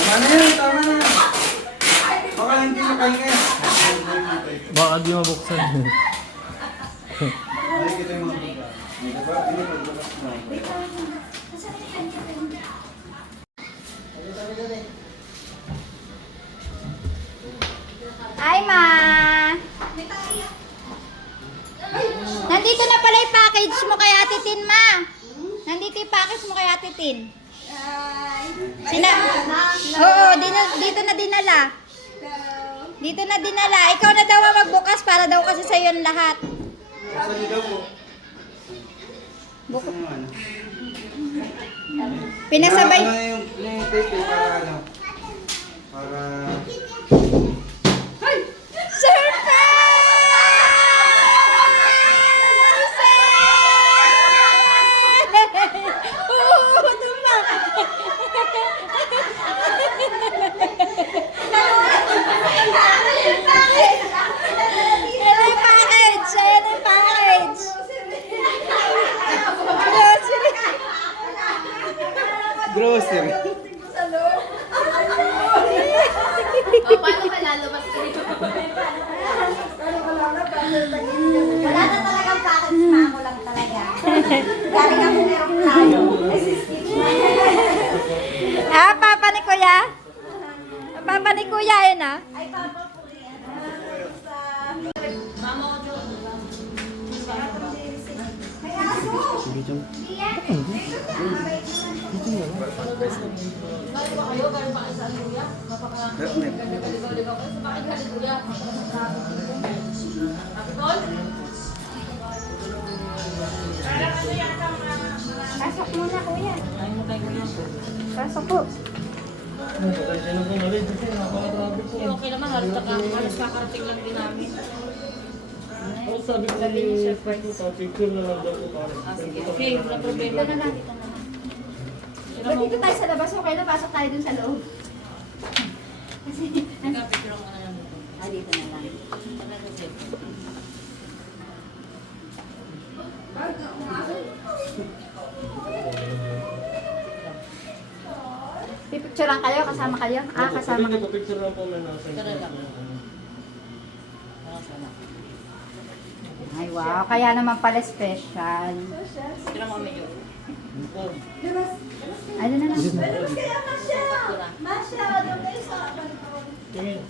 Tama na yan, tama na. Baka hindi makahinga. Baka di mabuksan. Ay, kita yung mga buka. May diba? Pinipagbukas na. Hi, Ma! Nandito na pala yung package mo kay Ate Tin, Ma. Nandito yung package mo kay Ate Tin. Oo, dito na dinala. Dito na dinala. Ikaw na daw ang magbukas para daw kasi sa'yo yung lahat. Saan daw po? Bukas. Ano ano? Pinasabay. Ano yung tape para ano? Para... Grocery. Paano ka lalabas dito? Wala na talagang package, Ma. Ako lang talaga. Galing ako meron tayo. Papa ni Kuya? Papa ni Kuya yun, ah? Ay, Papa po yan. Mama ko dyan. May aso! Galing ba kayo? Galing ba kayo sa Aluya? Galigaw-ligaw kayo. Sa bakit Aluya? Kapitol? Pasok muna, Kuya. Ay mo kayo yun. Pasok po. Pasensya na po na rin kasi nakaka-traffic po. Okay naman, halos kakarating lang din namin. Ako sabi ko ni picture na lang daw po para. Sige, okay, wala problema. Dito na lang, dito na lang. Ba't dito tayo sa labas? Okay na, pasok tayo dun sa loob. Kasi, Nagka-picture ako na lang dito. dito na lang. Pipicturean kayo, kasama kayo? Kasama kayo. Picture lang po na nasa. Tara lang. Sana. Ay, wow. Kaya naman pala special. Tira mo medyo. Ano na lang? Tingin.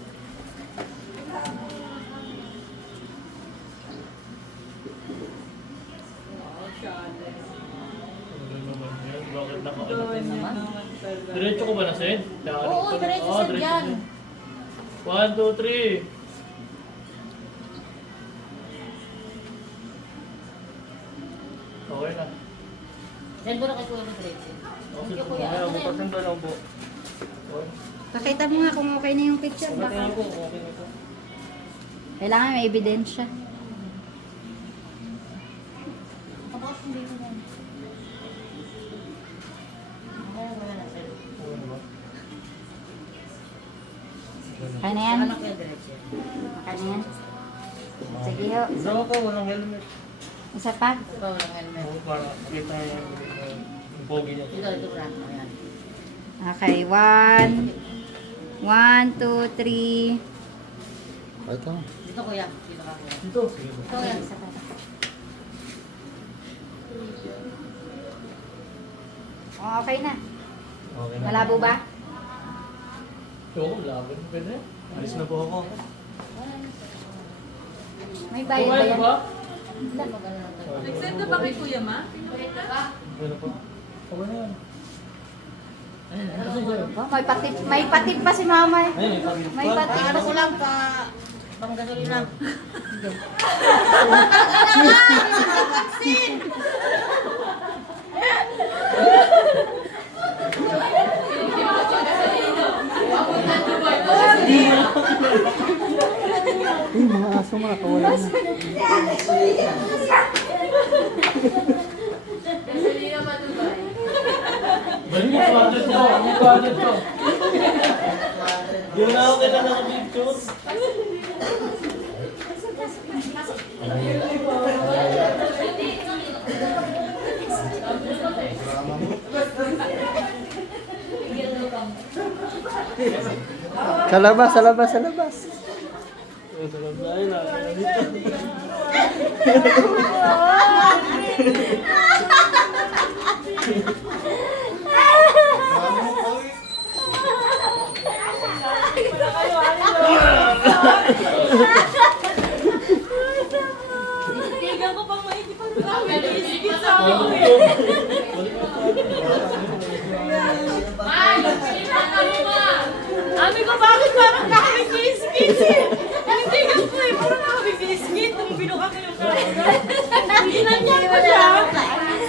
Bakit naka-ano naman? Diretso ko ba na, Sen? Oo, diretso sa dyan. 1, 2, 3. Okay na. Send mo na kay Kuya ng diretso. Thank you, Kuya. Kaya, Ano na yan? bukasan ba lang po? Pakita mo nga kung okay na yung picture. Okay na Baka. po, okay na po. Kailangan may ebidensya. Tapos hindi ko na. Wala na, sir. Okay na ba? Kaya na yan? Ano kaya diretso? Kaya na yan? Sige ho. Isa ko, walang helmet. Isa pa? Ito, walang helmet. Oo, para makita yung pogi niya. Ito, brand. Ayan. Okay, 1, 2, 3. Ito. Dito, Kuya. Dito ka, Kuya. Dito. Sige po. Ito, yan. Isa pa. Oh, okay na. Okay na. Malabo ba? Oo, laban. Pwede. Alis na po ako. May bayad ba Okay na yan? ba? Wala, maganda na tayo. Nag-send na ba kay Kuya Ma? Wait na ba? Okay na po. Okay na yan. Oh, may patip pa si mama eh. Ayun, may pagilip May pa. patip pa Ano si ko lang pa pang gasolina. Mga aso mga kawalan na. Balik mo sa budget ko. Ang budget ko. Di na ako kita naka-picture. Sa labas, sa labas, sa labas. Sarap na yun. Dito. Tignan ko pang maikipan sa akin. Isikit sa akin. Ami ko, bakit parang nakabig-iskit eh? Tignan ko eh, parang nakabig-iskit. Nung binuka ko yung karga. Ginanyan ko siya.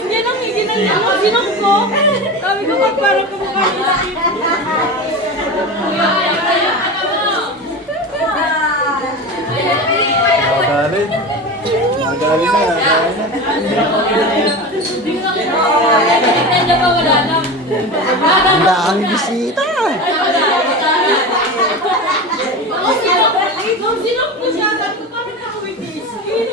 Hindi nang ginanyan ko. Sinong ko? Sabi ko, parang kamukha niya. Magalit. Magalit na. Tignan niya pa, wala lang. Ang daming bisita. Sinong ko siya? Sabi ko, parang nakabig-iskit.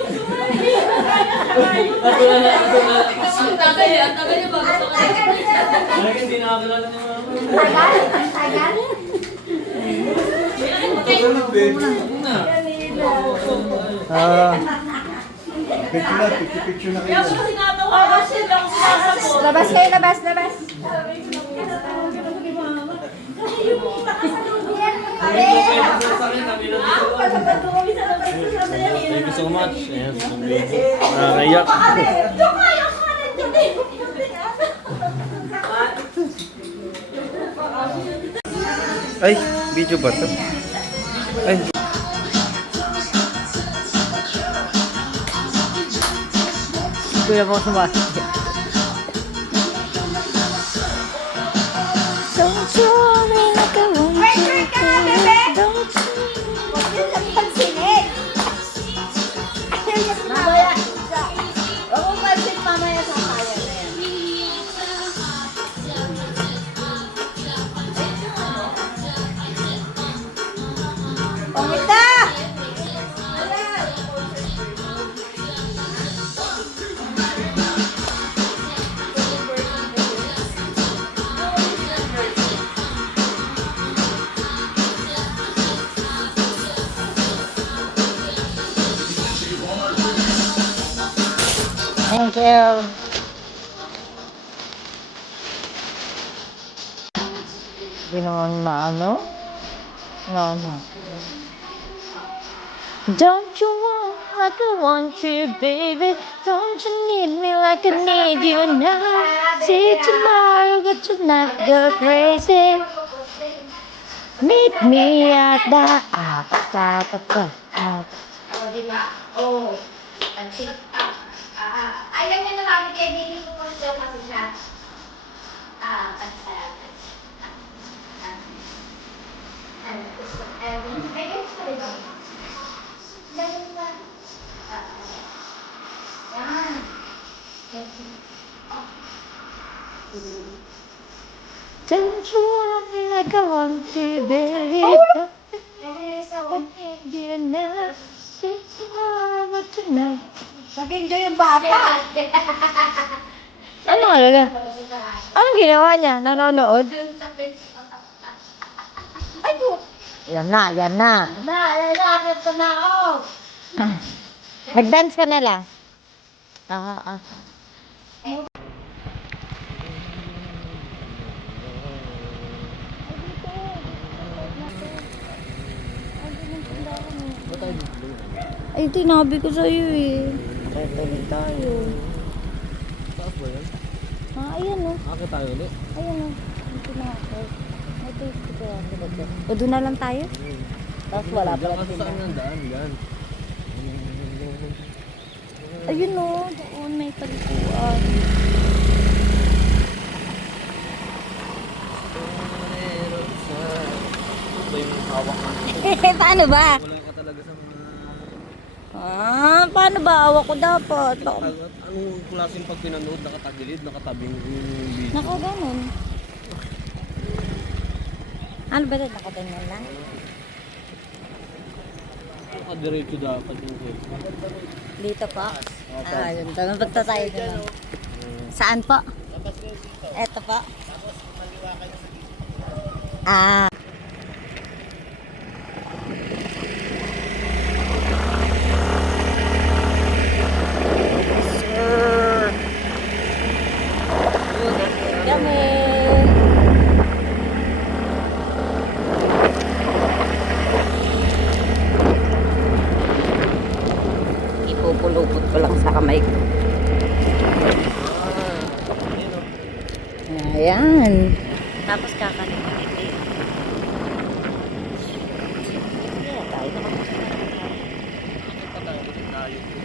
Ang tagal niya ba? Gusto ko na. Ay, hindi nakakilala ni mama. Picture na, picture na Kaya kayo. ko sinatawagan siya lang sinasagot. Labas kayo, labas, labas. Thank you so much. Yes, nakakayak. Ay, video ba to? Ay. Kuya mo sumasi. Don't you worry like I want you to. Don't you. Huwag din sa pansinin. Mamaya. Huwag mong pansin mamaya sa kaya na yan. Pangita! Thank you. Hindi naman maano? No. Don't you want like I want you, baby? Don't you need me like I need you now? See tomorrow, but tonight go crazy. Meet me at the Alam niya na namin kay Dini kung ano daw kasi siya. Don't you want me like I want you, baby? Don't need you now. See tomorrow, but tonight. Sabihin niyo yung bata. Ano talaga? Anong ginawa niya? Nanonood? Ay, po. Yan na. Naalala ko na ako. Nag-dance ka na lang. Ay, tinabi ko sa'yo eh. Tuloy tayo. Taas ba yan? Ayan o. Akit tayo ulit. Ayan o. Ito na ako. Ito ito. O, doon na lang tayo? Tapos wala pa Diyan lang kasi saan ang daan? Yan. Ayun o. Doon may palikuan. Ito yung hawak ka. Paano ba? Wala ka talaga sa mga... Paano ba? Awak ko dapat. Anong klaseng pag pinanood? Nakatagilid, nakatabing yung video. Nakaganon. Ano ba ito? Nakaganyan lang? Nakadiretso dapat yung head. Dito po. Yun. Punta tayo doon. Saan po? Eto po. Ayan. Tapos kakaliwa ito. Kaya tayo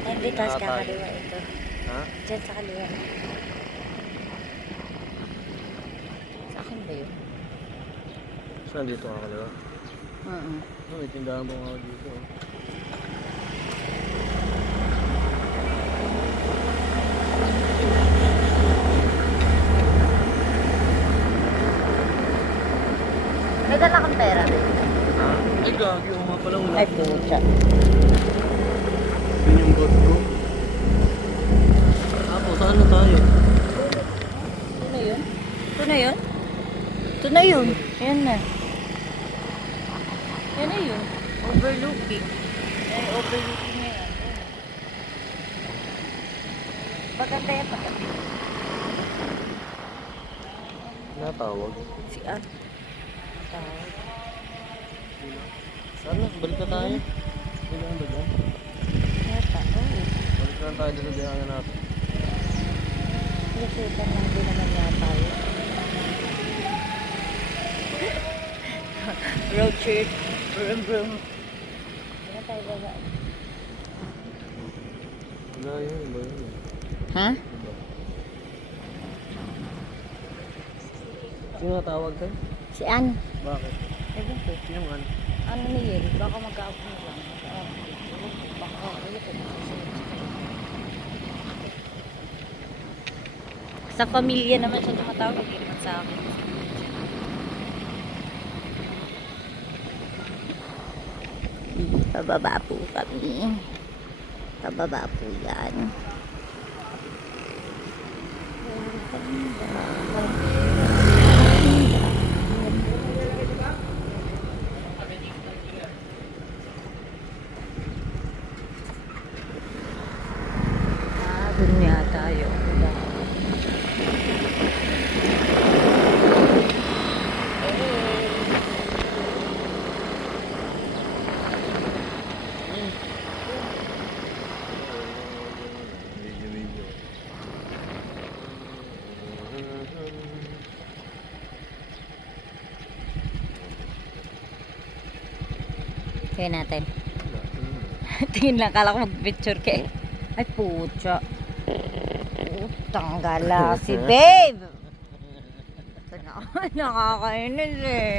hindi, tapos kakaliwa ito. Ha? Diyan sa kaliwa. Sa akin ba yun? Saan dito ako kaliwa? May tindahan mo nga dito. May dala kang pera rin. Ha? Ay, gagi. Ako nga pala wala. Ay, pucha. Yun yung bag ko. Ako, saan na tayo? Ito na yun? Ito na yun? Ito na yun. Ayan na. Yan na yun. Overlooking. Ay, overlooking na yan. Paganda yan, paganda. Natawag. Si Ann. Tawag. Saan na? Balik na tayo. Kailangan ba dyan? Yata, oo. Balik na tayo dyan sa bihangan natin. Lusutan lang din naman yata yun. Road trip. Brum brum. Hindi na tayo baba. Wala yun. Iba yun. Ha? Sino natawag ka? Si Ann. Bakit? Ewan ko. Sino man? Ano ni Yel? Baka mag-aap na lang. Baka, sa pamilya naman siya tumatawag, hindi naman sa akin. Pababa po kami. Pababa po yan. Dun yata yung Video. kaya natin. Tingin lang, kala ko mag-picture ka eh. Ay, pucha. Putang gala si babe. Nakakainis eh.